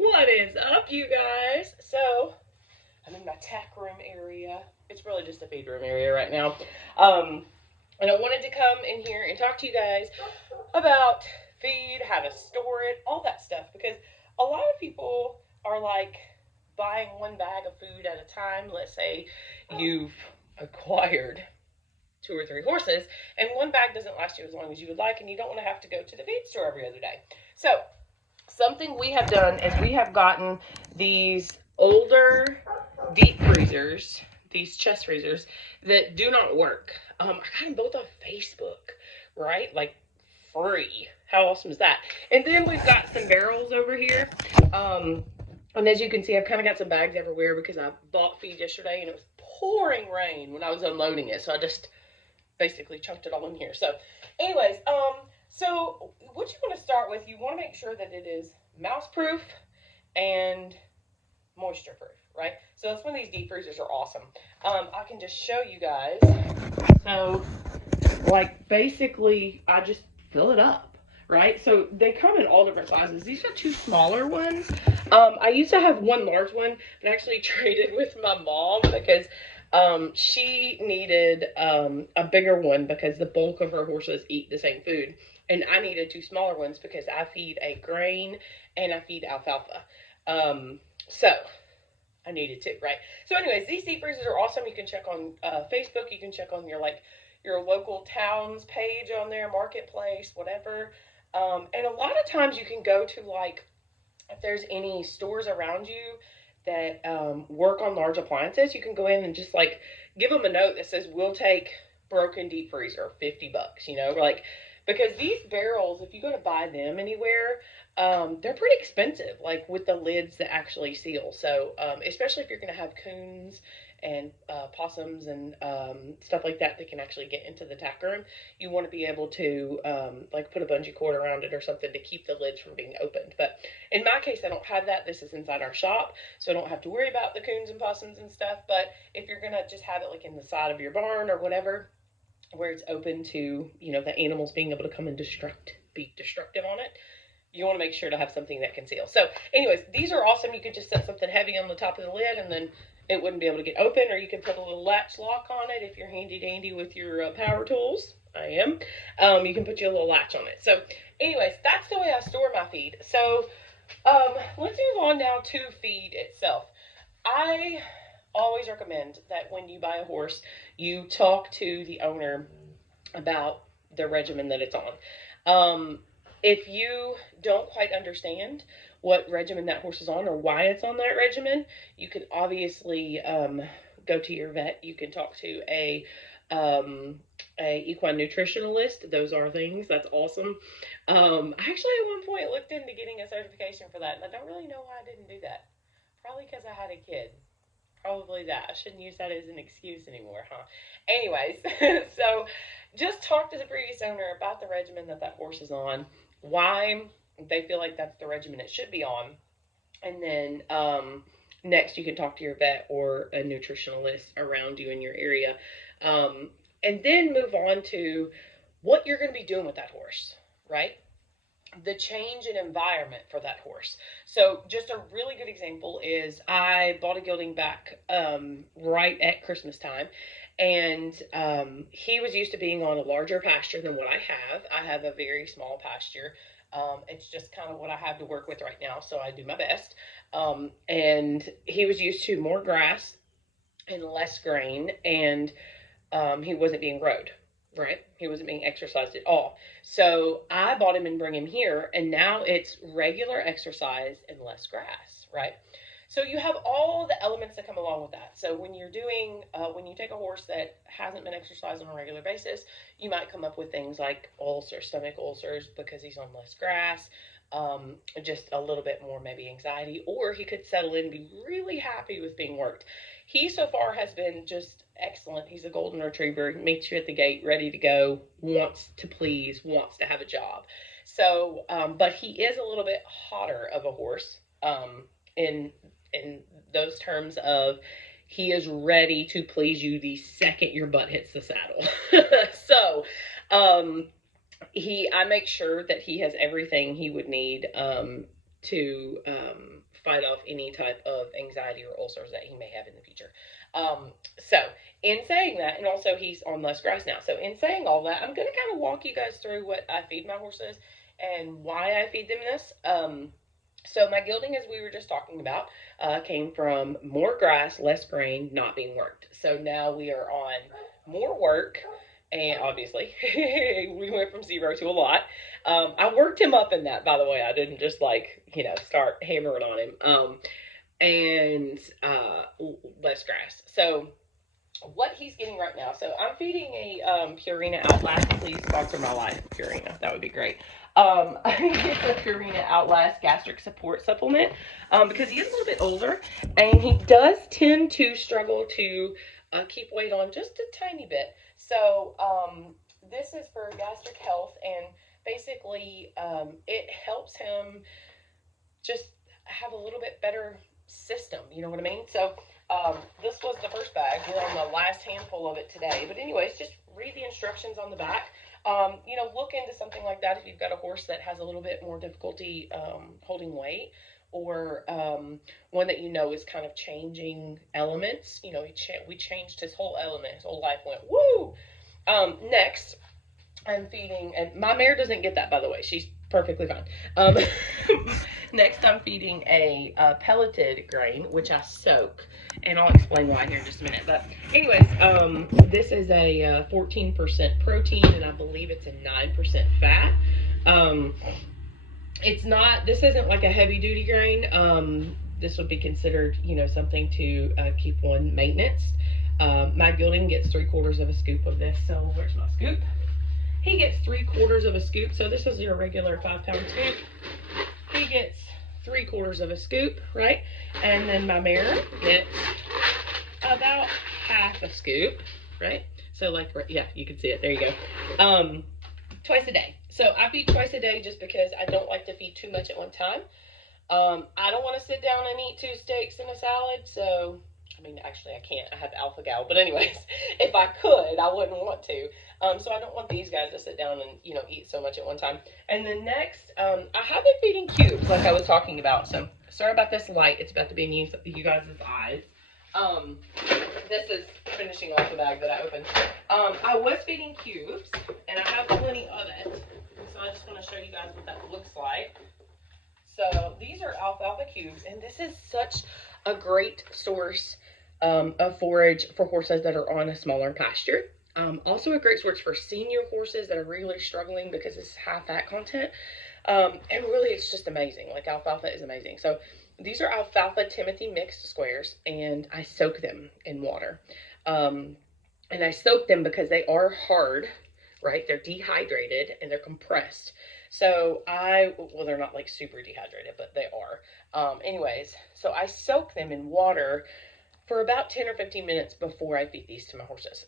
What is up, you guys? So, I'm in my tack room area. It's really just a feed room area right now. Um, and I wanted to come in here and talk to you guys about feed, how to store it, all that stuff. Because a lot of people are like buying one bag of food at a time. Let's say you've acquired two or three horses, and one bag doesn't last you as long as you would like, and you don't want to have to go to the feed store every other day. So, something we have done is we have gotten these older deep freezers, these chest freezers that do not work. I got them both off Facebook, right? Like free. How awesome is that? And then we've got some barrels over here. And as you can see, I've kind of got some bags everywhere because I bought feed yesterday and it was pouring rain when I was unloading it. So I just basically chunked it all in here. So, anyways, so what you want to start with, you want to make sure that it is mouse proof and moisture proof, right? So that's when these deep freezers are awesome. I can just show you guys. So, like, basically, I just fill it up, right? So they come in all different sizes. These are two smaller ones. I used to have one large one, but I actually traded with my mom because she needed a bigger one because the bulk of her horses eat the same food. And I needed two smaller ones because I feed a grain and I feed alfalfa. So I needed two, right? So anyways, these deep freezers are awesome. You can check on Facebook. You can check on your local town's page on there, marketplace, whatever. And a lot of times you can go to if there's any stores around you that work on large appliances, you can go in and just give them a note that says, we'll take broken deep freezer, $50, because these barrels, if you go to buy them anywhere, they're pretty expensive, like with the lids that actually seal. So, especially if you're going to have coons and possums and stuff like that can actually get into the tack room, you want to be able to put a bungee cord around it or something to keep the lids from being opened. But in my case, I don't have that. This is inside our shop, so I don't have to worry about the coons and possums and stuff. But if you're going to just have it in the side of your barn or whatever, where it's open to, the animals being able to come and be destructive on it, you want to make sure to have something that can seal. So anyways, these are awesome. You could just set something heavy on the top of the lid and then it wouldn't be able to get open, or you can put a little latch lock on it if you're handy dandy with your power tools. I am. You can put your little latch on it. So anyways, that's the way I store my feed. So let's move on now to feed itself. I always recommend that when you buy a horse, you talk to the owner about the regimen that it's on. If you don't quite understand what regimen that horse is on or why it's on that regimen, you can obviously go to your vet. You can talk to a equine nutritionalist. Those are things. That's awesome. I actually at one point looked into getting a certification for that, and I don't really know why I didn't do that. Probably because I had a kid. Probably that. I shouldn't use that as an excuse anymore, huh? Anyways, so just talk to the previous owner about the regimen that horse is on, why they feel like that's the regimen it should be on, and then next you can talk to your vet or a nutritionalist around you in your area, and then move on to what you're going to be doing with that horse, right? The change in environment for that horse. So just a really good example is I bought a gelding back right at Christmas time, and he was used to being on a larger pasture than what I have. I have a very small pasture. It's just kind of what I have to work with right now, so I do my best. And he was used to more grass and less grain, and he wasn't being rode. Right? He wasn't being exercised at all. So I bought him and bring him here, and now it's regular exercise and less grass, right? So you have all the elements that come along with that. So when you're when you take a horse that hasn't been exercised on a regular basis, you might come up with things like ulcers, stomach ulcers, because he's on less grass, just a little bit more maybe anxiety, or he could settle in and be really happy with being worked. He so far has been just excellent. He's a golden retriever, meets you at the gate, ready to go, wants to please, wants to have a job. So, but he is a little bit hotter of a horse, in those terms of he is ready to please you the second your butt hits the saddle. So, I make sure that he has everything he would need, to fight off any type of anxiety or ulcers that he may have in the future. So in saying that, and also he's on less grass now. So in saying all that, I'm going to kind of walk you guys through what I feed my horses and why I feed them this. So my gilding, as we were just talking about, came from more grass, less grain, not being worked. So now we are on more work, and obviously we went from 0 to a lot. I worked him up in that, by the way. I didn't just start hammering on him. And less grass. So what he's getting right now. So I'm feeding a Purina Outlast. Please sponsor my life, Purina. That would be great. It's a Purina Outlast gastric support supplement because he is a little bit older and he does tend to struggle to keep weight on just a tiny bit. So this is for gastric health, and basically it helps him just have a little bit better system, you know what I mean? So this was the first bag. We're on the last handful of it today. But anyways, just read the instructions on the back. Look into something like that if you've got a horse that has a little bit more difficulty holding weight, or one that is kind of changing elements. We changed his whole element. His whole life went, woo! Next, I'm feeding, and my mare doesn't get that, by the way. She's perfectly fine. Next, I'm feeding a pelleted grain, which I soak, and I'll explain why here in just a minute. But anyways, this is a 14% protein, and I believe it's a 9% fat. This isn't like a heavy duty grain. This would be considered, something to keep on maintenance. My gilding gets 3/4 of a scoop of this. So where's my scoop? He gets 3/4 of a scoop. So this is your regular 5-pound scoop. He gets 3/4 of a scoop, right? And then my mare gets about half a scoop, right? So yeah, you can see it. There you go. Twice a day. So I feed twice a day just because I don't like to feed too much at one time. I don't want to sit down and eat 2 steaks and a salad. So, actually I can't. I have alpha gal. But anyways, if I could, I wouldn't want to. So I don't want these guys to sit down and, eat so much at one time. And then next, I have been feeding cubes like I was talking about. So sorry about this light. It's about to be in you guys' eyes. This is finishing off the bag that I opened. I was feeding cubes, and I have plenty of it. So I just want to show you guys what that looks like. So these are alfalfa cubes, and this is such a great source of forage for horses that are on a smaller pasture. Also a great source for senior horses that are really struggling because it's high fat content. And really it's just amazing. Like, alfalfa is amazing. So these are alfalfa Timothy mixed squares, and I soak them in water. And I soak them because they are hard, right? They're dehydrated and they're compressed. So they're not like super dehydrated, but they are. Anyways, so I soak them in water for about 10 or 15 minutes before I feed these to my horses.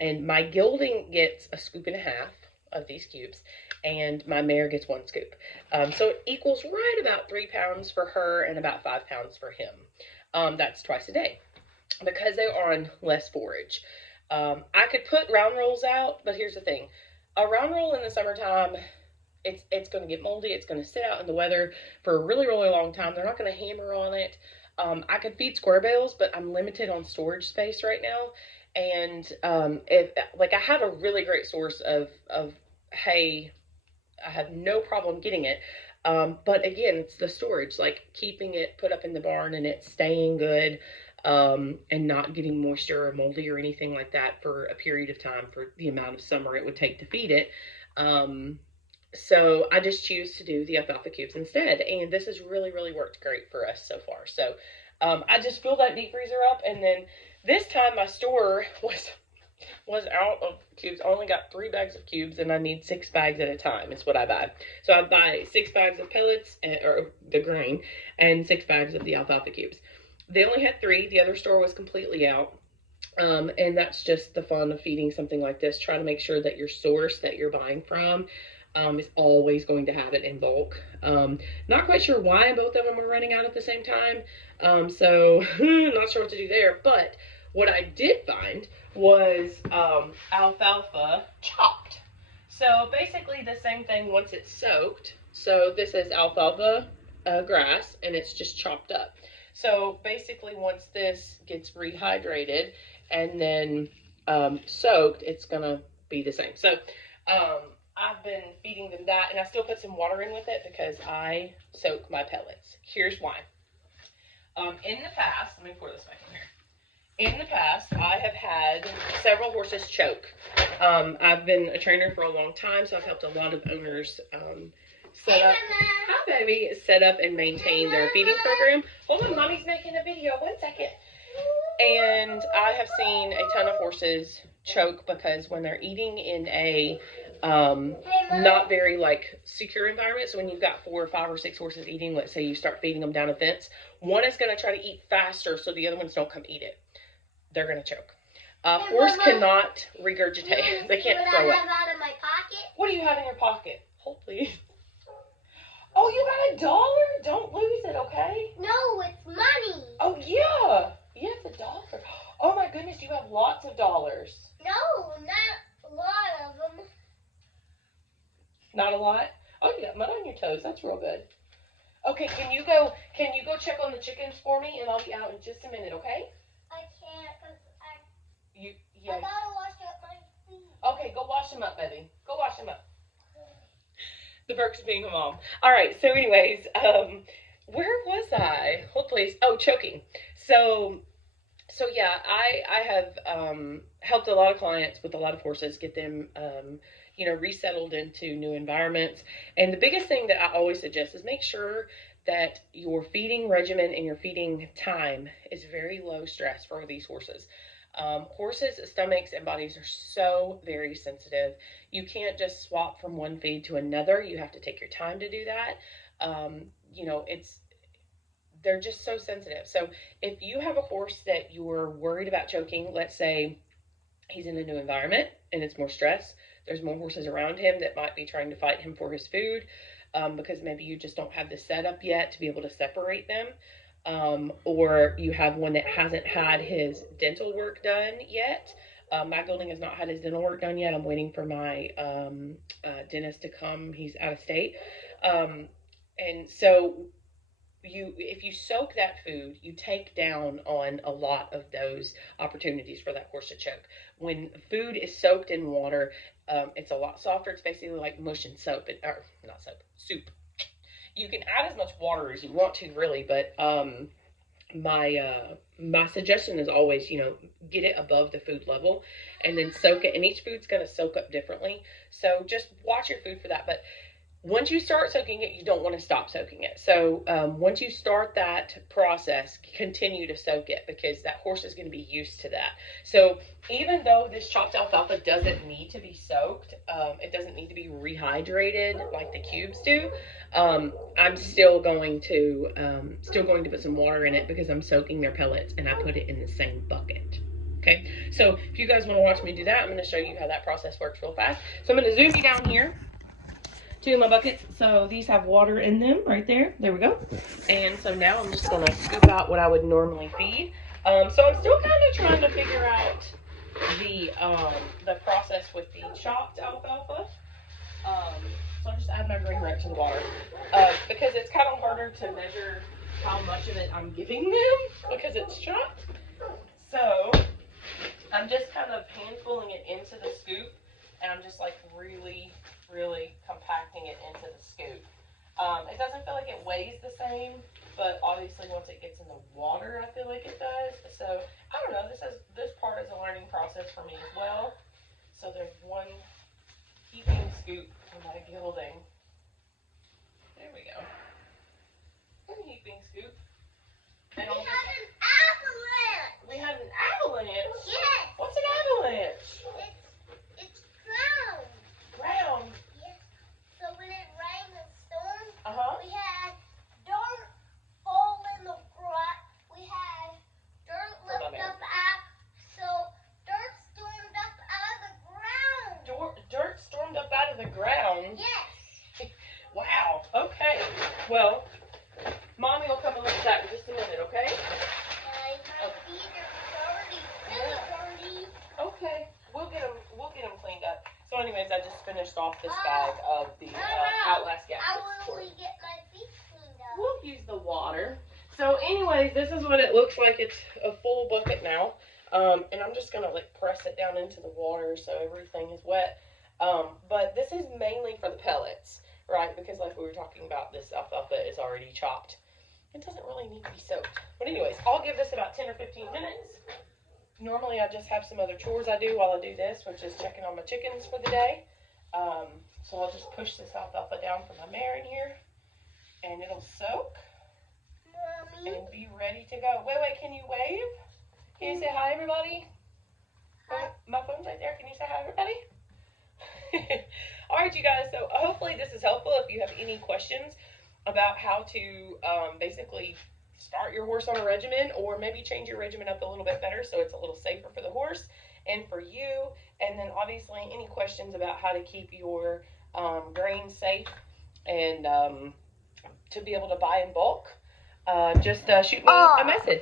And my gilding gets a scoop and a half of these cubes, and my mare gets 1 scoop. So it equals right about 3 pounds for her and about 5 pounds for him. That's twice a day because they are on less forage. I could put round rolls out, but here's the thing. A round roll in the summertime, it's going to get moldy. It's going to sit out in the weather for a really, really long time. They're not going to hammer on it. I could feed square bales, but I'm limited on storage space right now. And I have a really great source of hay. I have no problem getting it. But again, it's the storage, like keeping it put up in the barn and it staying good, and not getting moisture or moldy or anything like that for a period of time for the amount of summer it would take to feed it. So I just choose to do the alfalfa cubes instead. And this has really, really worked great for us so far. So I just fill that deep freezer up. And then this time my store was out of cubes. I only got 3 bags of cubes, and I need 6 bags at a time. It's what I buy. So I buy 6 bags of pellets, or the grain, and 6 bags of the alfalfa cubes. They only had 3. The other store was completely out. And that's just the fun of feeding something like this. Try to make sure that your source that you're buying from is always going to have it in bulk. Not quite sure why both of them are running out at the same time. So not sure what to do there. But what I did find was alfalfa chopped. So basically the same thing once it's soaked. So this is alfalfa grass, and it's just chopped up. So basically, once this gets rehydrated and then soaked, it's gonna be the same. So I've been feeding them that, and I still put some water in with it because I soak my pellets. Here's why. In the past, let me pour this back in here. In the past, I have had several horses choke. I've been a trainer for a long time, so I've helped a lot of owners set up, set up and maintain their feeding program. Hold on, Mommy's making a video. 1 second. And I have seen a ton of horses choke because when they're eating in a not very like secure environment. So when you've got 4 or 5 or 6 horses eating, let's say you start feeding them down a fence, one is going to try to eat faster so the other ones don't come eat it. They're going to choke. Horse cannot regurgitate. They can't throw it. What do you have in your pocket? Hold, please. Oh, you got $1? Don't lose it, okay? No, it's money. Oh, yeah. Yeah, it's $1. Oh, my goodness, you have lots of dollars. No, not a lot of them. Not a lot? Oh, you got mud on your toes. That's real good. Okay, can you go check on the chickens for me, and I'll be out in just a minute, okay? I can't because Yeah. I gotta wash up my feet. Okay, go wash them up, baby. Go wash them up. The perks of being a mom. All right, so anyways, where was I? Hold please. Oh, choking. So yeah, I have helped a lot of clients with a lot of horses, get them resettled into new environments. And the biggest thing that I always suggest is make sure that your feeding regimen and your feeding time is very low stress for these horses. Horses' stomachs and bodies are so very sensitive. You can't just swap from one feed to another. You have to take your time to do that. They're just so sensitive. So if you have a horse that you're worried about choking, let's say he's in a new environment and it's more stress, there's more horses around him that might be trying to fight him for his food, because maybe you just don't have the setup yet to be able to separate them. Or you have one that hasn't had his dental work done yet. My gelding has not had his dental work done yet. I'm waiting for my dentist to come. He's out of state. And so if you soak that food, you take down on a lot of those opportunities for that horse to choke. When food is soaked in water, it's a lot softer. It's basically like mush and soap, or not soap, soup. You can add as much water as you want to, really, but my suggestion is always, get it above the food level and then soak it. And each food's going to soak up differently, so just watch your food for that. But once you start soaking it, you don't want to stop soaking it. So once you start that process, continue to soak it, because that horse is going to be used to that. So even though this chopped alfalfa doesn't need to be soaked, it doesn't need to be rehydrated like the cubes do, I'm still going to put some water in it because I'm soaking their pellets, and I put it in the same bucket. Okay, so if you guys want to watch me do that, I'm going to show you how that process works real fast. So I'm going to zoom you down here to my buckets. So these have water in them right there. There we go. And so now I'm just going to scoop out what I would normally feed. So I'm still kind of trying to figure out the process with the chopped alfalfa. So I'll just add my green right to the water, because it's kind of harder to measure how much of it I'm giving them because it's chopped. So I'm just kind of handfulling it into the scoop, and I'm just like really compacting it into the scoop. It doesn't feel like it weighs the same, but obviously once it gets in the water, I feel like it does. So I don't know, this part is a learning process for me as well. So there's one heaping scoop for my gelding. There we go. One heaping scoop. And we had an avalanche? Yes. What's an avalanche? It's ground. Ground. Yes. So when it rained and stormed, Uh-huh. we had dirt fall in the ground. We had dirt lifted up out. So dirt stormed up out of the ground. Dirt stormed up out of the ground? Yes. Wow. Okay. Well, Mommy will come and look at that in just a minute, okay? My feet are dirty. Really dirty. Okay. We'll get them cleaned up. So anyways, I just finished off this bag of the Outlast gas. How will we get my feet cleaned up? we'll use the water. So anyways, this is what it looks like. It's a full bucket now. And I'm just gonna like press it down into the water so everything is wet. But this is mainly for the pellets, right? Because like we were talking about, this alfalfa is already chopped. It doesn't really need to be soaked. But anyways, I'll give this about 10 or 15 minutes. Normally I just have some other chores I do while I do this, which is checking on my chickens for the day. So I'll just push this alfalfa down for my mare in here, and it'll soak. Mommy. And be ready to go. Wait, can you wave? Can you say hi, everybody? Hi. My phone's right there. Can you say hi, everybody? All right, you guys. So hopefully this is helpful. If you have any questions about how to basically start your horse on a regimen, or maybe change your regimen up a little bit better so it's a little safer for the horse and for you. And then obviously any questions about how to keep your grain safe and to be able to buy in bulk, just shoot me a message.